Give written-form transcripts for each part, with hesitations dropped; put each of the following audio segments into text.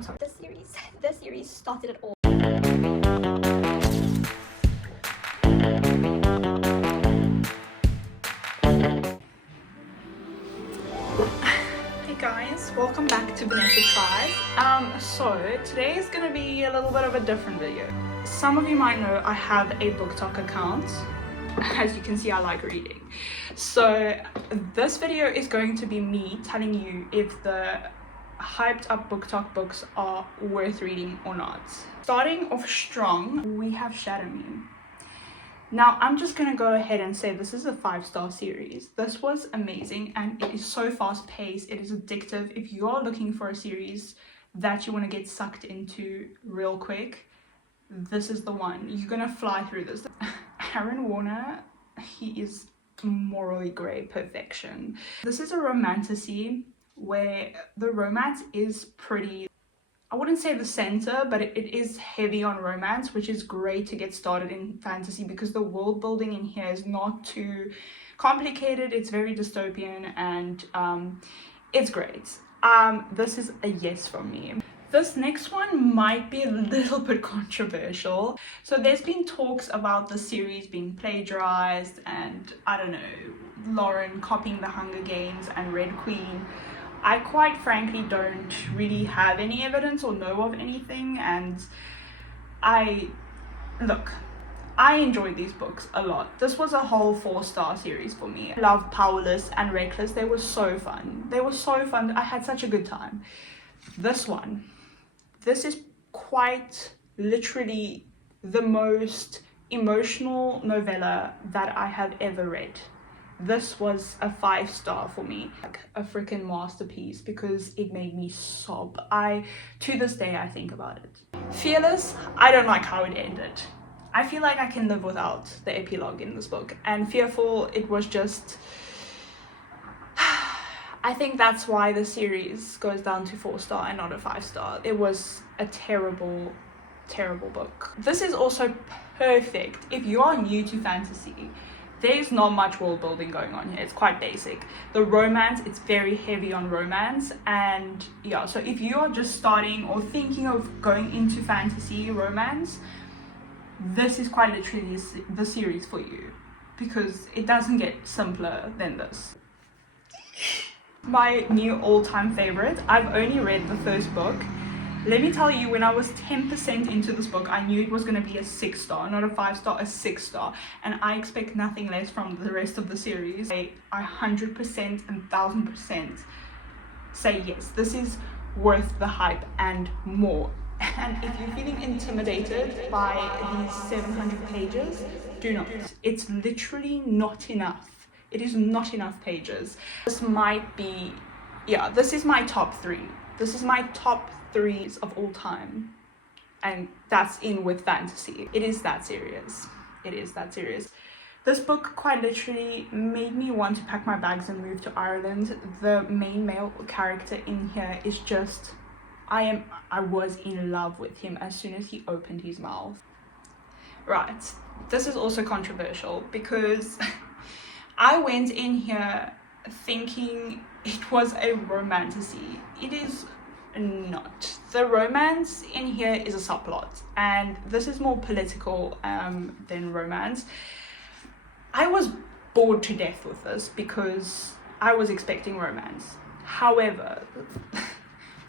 sorry. This series started it all. Hey guys, welcome back to Vanessa Tries. So today is gonna be a little bit of a different video. Some of you might know I have a BookTok account. As you can see, I like reading. So this video is going to be me telling you if the hyped up BookTok books are worth reading or not. Starting off strong, we have Shatter Me. Now, I'm just going to go ahead and say this is a 5-star series. This was amazing and it is so fast-paced. It is addictive. If you are looking for a series that you want to get sucked into real quick, this is the one. You're going to fly through this. Aaron Warner, he is morally grey perfection. This is a romantasy where the romance is pretty, I wouldn't say the center, but it is heavy on romance, which is great to get started in fantasy because the world building in here is not too complicated. It's very dystopian and it's great. This is a yes from me. This next one might be a little bit controversial. So there's been talks about the series being plagiarized and I don't know, Lauren copying the Hunger Games and Red Queen. I quite frankly don't really have any evidence or know of anything, and I enjoyed these books a lot. This was a whole 4-star series for me. I love Powerless and Reckless. They were so fun. They were so fun. I had such a good time. This is quite literally the most emotional novella that I have ever read. This was a 5-star for me, like a freaking masterpiece because it made me sob. To this day, I think about it. Fearless, I don't like how it ended. I feel like I can live without the epilogue in this book. And Fearful, it was just, I think that's why the series goes down to 4-star and not a 5-star. It was a terrible, terrible book. This is also perfect if you are new to fantasy. There's not much world building going on here. It's quite basic. The romance, it's very heavy on romance. And yeah, so if you are just starting or thinking of going into fantasy romance, this is quite literally the series for you because it doesn't get simpler than this. My new all-time favorite, I've only read the first book. Let me tell you, when I was 10% into this book, I knew it was going to be a 6-star, not a 5-star, a 6-star. And I expect nothing less from the rest of the series. I 100% and 1000% say yes, this is worth the hype and more. And if you're feeling intimidated by these 700 pages, do not. It's literally not enough. It is not enough pages. This might be, yeah, this is my top 3. This is my top 3 of all time, and that's in with fantasy. It is that serious. It is that serious. This book quite literally made me want to pack my bags and move to Ireland. The main male character in here is just, I was in love with him as soon as he opened his mouth. Right, this is also controversial because I went in here thinking it was a romantasy. It is not. The romance in here is a subplot, and this is more political than romance. I was bored to death with this because I was expecting romance. However,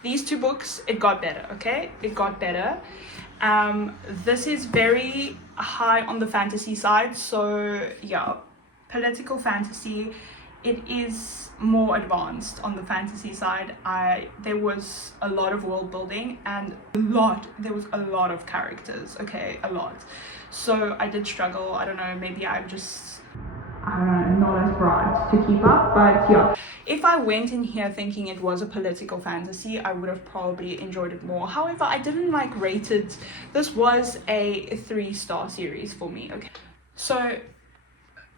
these 2 books, it got better, okay? It got better. This is very high on the fantasy side, so yeah, political fantasy. It is more advanced on the fantasy side. There was a lot of world building and there was a lot of characters, okay, a lot. So I did struggle. I don't know, maybe I'm just, not as bright to keep up, but yeah. If I went in here thinking it was a political fantasy, I would have probably enjoyed it more. However, I didn't rate it. This was a 3-star series for me, okay? So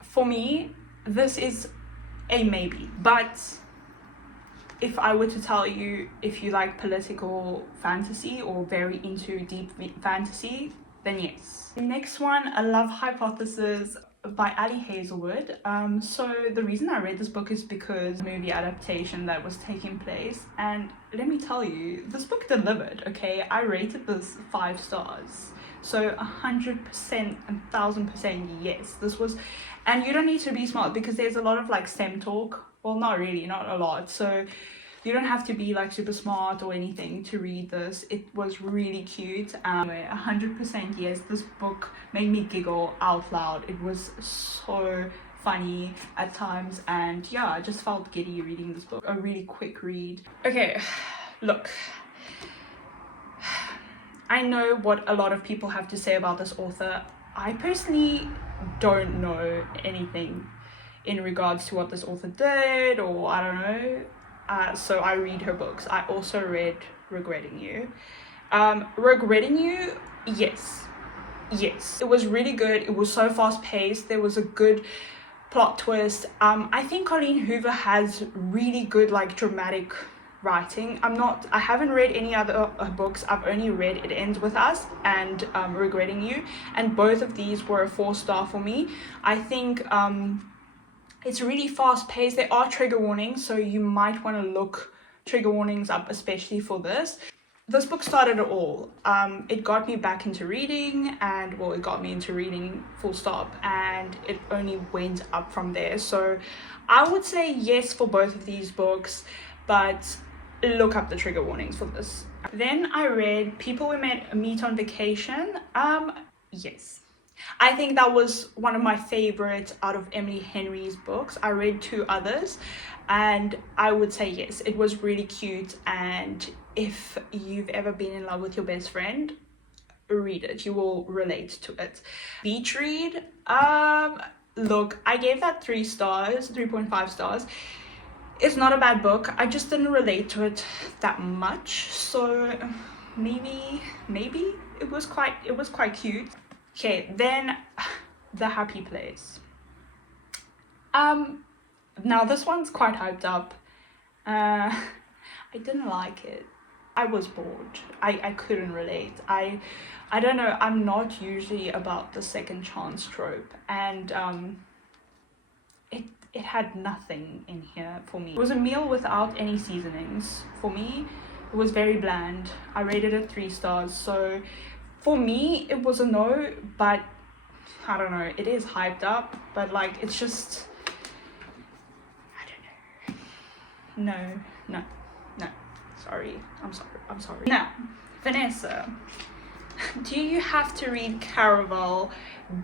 for me, this is a maybe, but if I were to tell you if you like political fantasy or very into deep fantasy, then yes. The next one, A Love Hypothesis. by Ali Hazelwood. So the reason I read this book is because the movie adaptation that was taking place, and let me tell you, this book delivered. Okay, I rated this 5 stars, so 100% and 1000% yes. This was, and you don't need to be smart because there's a lot of like STEM talk. Well, not really, not a lot. So you don't have to be like super smart or anything to read this. It was really cute. 100% yes, this book made me giggle out loud. It was so funny at times, and yeah, I just felt giddy reading this book. A really quick read. Okay, look, I know what a lot of people have to say about this author. I personally don't know anything in regards to what this author did, or I don't know. So I read her books. I also read Regretting You. Regretting You, yes, it was really good. It was so fast paced. There was a good plot twist. I think Colleen Hoover has really good like dramatic writing. I haven't read any other books. I've only read It Ends With Us and Regretting You, and both of these were a 4-star for me. I think it's really fast paced. There are trigger warnings, so you might want to look trigger warnings up, especially for this. This book started it all. It got me back into reading, and well, it got me into reading full stop, and it only went up from there. So I would say yes for both of these books, but look up the trigger warnings for this. Then I read People We Meet on Vacation. Yes. I think that was one of my favorites out of Emily Henry's books. I read 2 others, and I would say yes, it was really cute. And if you've ever been in love with your best friend, read it. You will relate to it. Beach read. Look, I gave that 3 stars, 3.5 stars. It's not a bad book. I just didn't relate to it that much. So maybe it was quite cute. Okay, then The Happy Place. Now this one's quite hyped up. I didn't like it. I was bored. I couldn't relate. I don't know, I'm not usually about the second chance trope, and it had nothing in here for me. It was a meal without any seasonings. For me, it was very bland. I rated it 3 stars, so for me, it was a no, but I don't know, it is hyped up, but like, it's just, I don't know. No. Sorry. I'm sorry. Now, Vanessa, do you have to read Caraval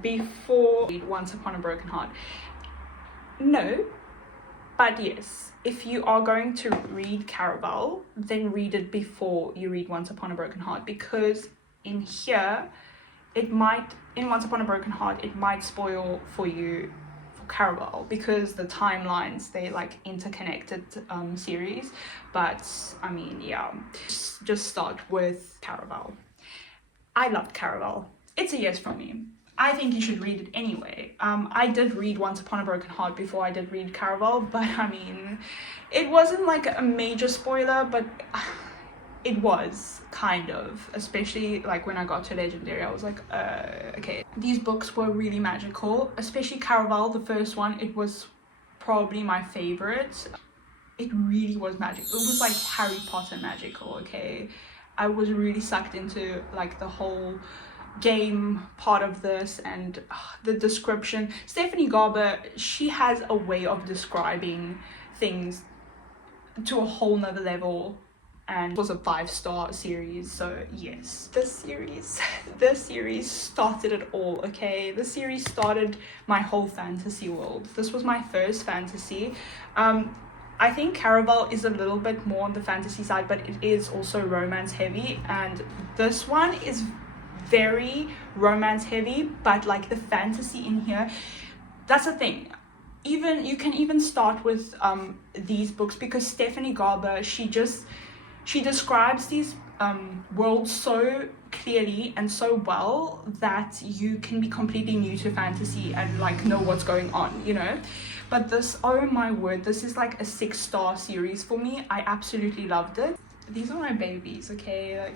before read Once Upon a Broken Heart? No, but yes. If you are going to read Caraval, then read it before you read Once Upon a Broken Heart, because in here, in Once Upon a Broken Heart, it might spoil for you for Caraval, because the timelines, they like interconnected series. But I mean, yeah, just start with Caraval. I loved Caraval. It's a yes from me. I think you should read it anyway. I did read Once Upon a Broken Heart before I did read Caraval, but I mean, it wasn't like a major spoiler, but it was kind of, especially like when I got to Legendary. I was like, okay. These books were really magical, especially Caraval, the first one. It was probably my favorite. It really was magical. It was like Harry Potter magical, okay? I was really sucked into like the whole game part of this, and the description. Stephanie Garber, she has a way of describing things to a whole nother level, and it was a 5-star series, so yes. This series started it all, okay? This series started my whole fantasy world. This was my first fantasy. I think Caraval is a little bit more on the fantasy side, but it is also romance heavy, and this one is very romance heavy, but like the fantasy in here, that's the thing. Even you can even start with these books, because Stephanie Garber, she describes these worlds so clearly and so well that you can be completely new to fantasy and like know what's going on, you know. But this, oh my word, this is like a 6-star series for me. I absolutely loved it. These are my babies, okay? Like,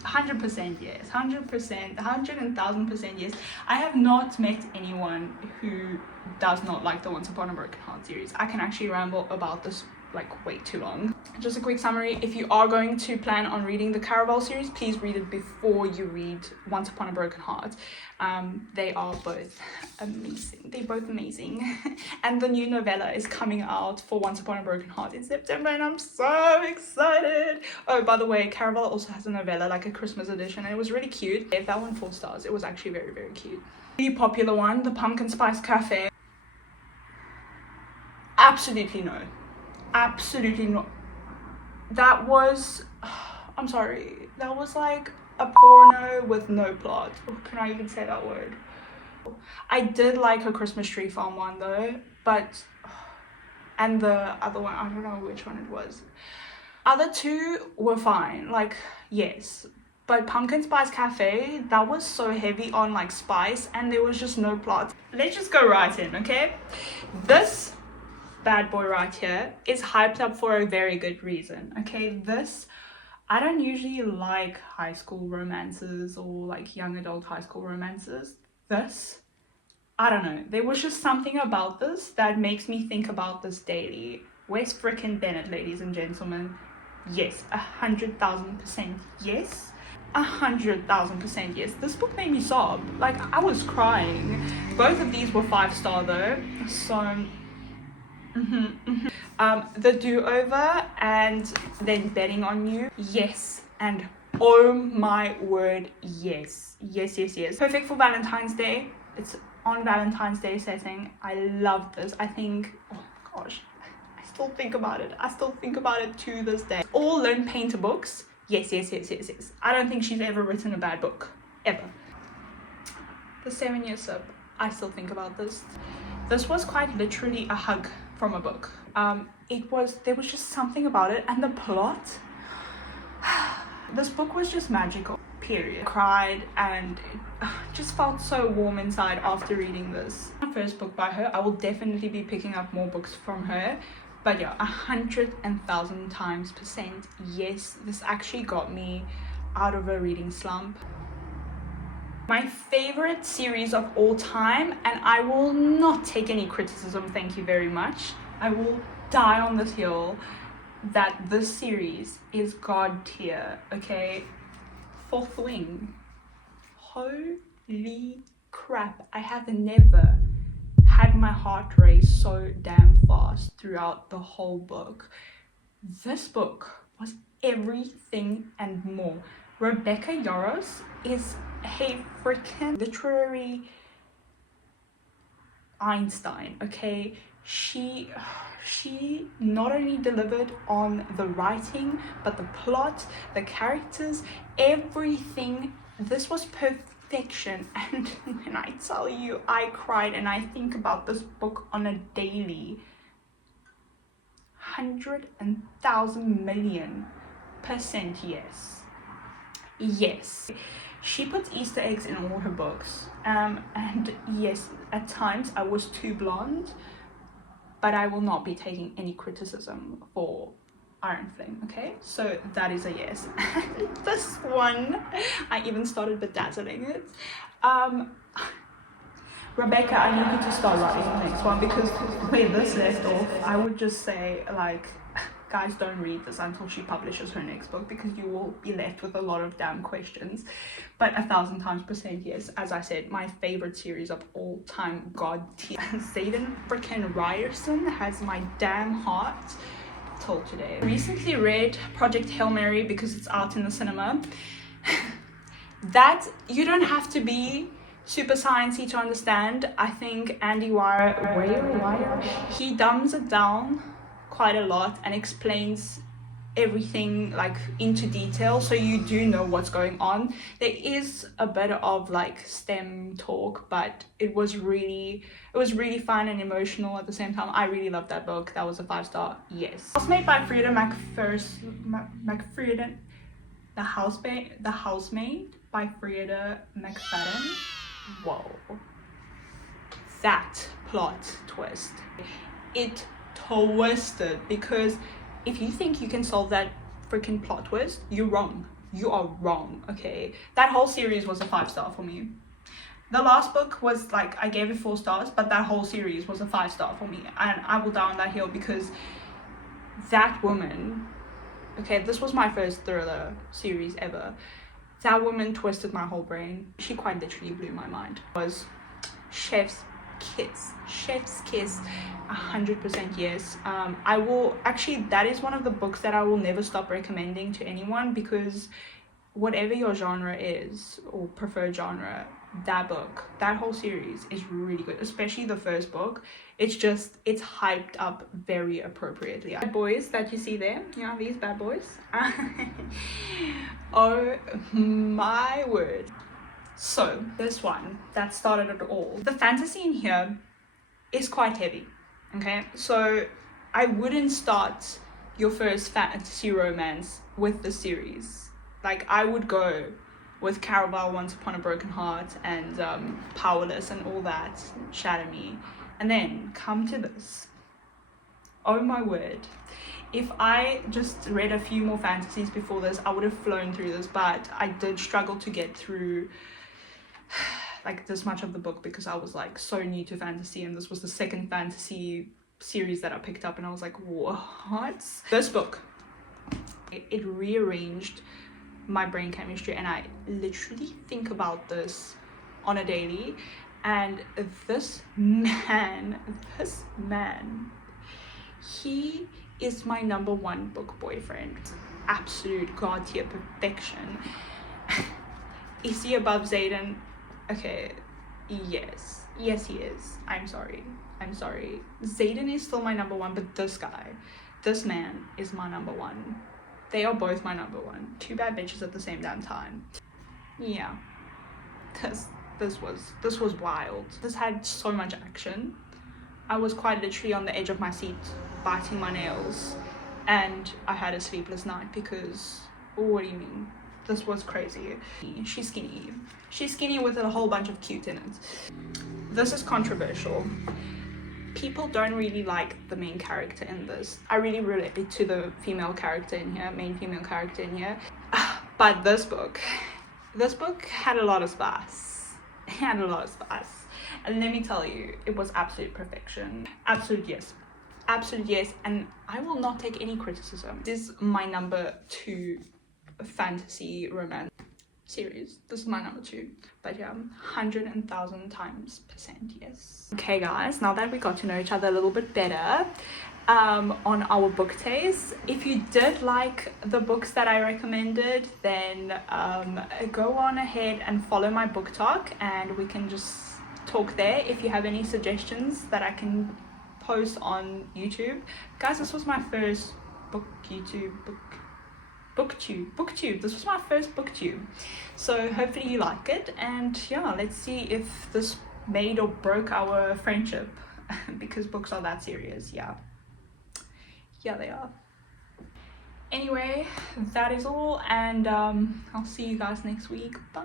100% yes, 100%, 100,000% yes. I have not met anyone who does not like the Once Upon a Broken Heart series. I can actually ramble about this like way too long. Just a quick summary: if you are going to plan on reading the Caraval series, please read it before you read Once Upon a Broken Heart. They are both amazing. They're both amazing. And the new novella is coming out for Once Upon a Broken Heart in September, and I'm so excited. Oh, by the way, Caraval also has a novella, like a Christmas edition, and it was really cute. If that one 4 stars, it was actually very, very cute. Really popular one, the Pumpkin Spice Cafe. Absolutely no. Absolutely not. That was, I'm sorry, that was like a porno with no plot. Can I even say that word? I did like her Christmas Tree Farm one though, but, and the other one, I don't know which one it was. Other two were fine, like, yes. But Pumpkin Spice Cafe, that was so heavy on like spice, and there was just no plot. Let's just go right in, okay? This bad boy right here is hyped up for a very good reason, okay? I don't usually like high school romances or like young adult high school romances. I don't know, there was just something about this that makes me think about this daily. Where's frickin' Bennett, ladies and gentlemen? Yes, 100,000% yes. 100,000% yes. This book made me sob. Like, I was crying. Both of these were 5-star though, so the do-over and then betting on you, yes, and oh my word, yes. Perfect for Valentine's Day. It's on Valentine's Day setting. I love this. I think, oh gosh, I still think about it to this day. All Lynn Painter books, yes. I don't think she's ever written a bad book, ever. The 7-Year Sip, I still think about this. This was quite literally a hug from a book. There was just something about it, and the plot, this book was just magical, period. I cried, and it just felt so warm inside after reading this. My first book by her. I will definitely be picking up more books from her, but yeah, 100,000% yes, this actually got me out of a reading slump. My favorite series of all time, and I will not take any criticism, thank you very much. I will die on this hill that this series is god tier, okay? Fourth Wing. Holy crap, I have never had my heart race so damn fast throughout the whole book. This book was everything and more. Rebecca Yarros is a freaking literary Einstein, okay? She not only delivered on the writing, but the plot, the characters, everything. This was perfection. And when I tell you, I cried, and I think about this book on a daily. 100,000,000,000% yes. She puts Easter eggs in all her books, and yes, at times I was too blonde, but I will not be taking any criticism for Iron Flame, okay? So that is a yes. This one, I even started bedazzling it. Rebecca, I need you to start writing the next one, because where this left off, I would just say, like, guys, don't read this until she publishes her next book, because you will be left with a lot of damn questions. But 1,000% yes. As I said, my favorite series of all time, god tier. Zayden freaking Ryerson has my damn heart till today. I recently read Project Hail Mary because it's out in the cinema. That you don't have to be super sciencey to understand. I think Andy Weir, he dumbs it down quite a lot and explains everything like into detail, so you do know what's going on. There is a bit of like STEM talk, but it was really fun and emotional at the same time. I really loved that book. That was a 5-star yes. Housemaid by Frida McFadden. The Housemaid by Frida McFadden. Whoa, that plot twist, it twisted, because if you think you can solve that freaking plot twist, you're wrong. you are wrong, okay? That whole series was a 5-star for me. The last book was like, I gave it 4 stars, but that whole series was a 5-star for me. And I will die on that hill because that woman, okay, this was my first thriller series ever. That woman twisted my whole brain. She quite literally blew my mind. It was chef's kiss. Chef's kiss, 100% yes. I will, actually, that is one of the books that I will never stop recommending to anyone, because whatever your genre is or preferred genre, that book, that whole series is really good, especially the first book. It's hyped up very appropriately. Bad boys that you see there, these bad boys. Oh my word. So this one that started it all, the fantasy in here is quite heavy, okay? So I wouldn't start your first fantasy romance with the series. Like, I would go with Caraval, Once Upon a Broken Heart, and Powerless and all that, Shatter Me, and then come to this. Oh my word. If I just read a few more fantasies before this, I would have flown through this, but I did struggle to get through like this much of the book because I was like so new to fantasy, and this was the second fantasy series that I picked up, and I was like, what? This book, it rearranged my brain chemistry, and I literally think about this on a daily. And this man, he is my #1 book boyfriend. Absolute god tier perfection. Is he above Zayden? Okay, yes he is. I'm sorry. Zayden is still my #1, but this man is my #1. They are both my #1. 2 bad bitches at the same damn time. Yeah, this was wild. This had so much action. I was quite literally on the edge of my seat, biting my nails, and I had a sleepless night because, what do you mean? This was crazy. She's skinny with a whole bunch of cute in it. This is controversial. People don't really like the main character in this. I really relate to the main female character in here. But this book had a lot of spice. And let me tell you, it was absolute perfection. Absolute yes, and I will not take any criticism. This is my #2 fantasy romance series. This is my #2, but yeah, 100,000% yes. Okay guys, now that we got to know each other a little bit better on our book taste, if you did like the books that I recommended, then go on ahead and follow my BookTok, and we can just talk there. If you have any suggestions that I can post on YouTube, guys, this was my first booktube. This was my first booktube, so hopefully you like it, and yeah, let's see if this made or broke our friendship because books are that serious. Yeah, they are. Anyway, that is all, and I'll see you guys next week. Bye.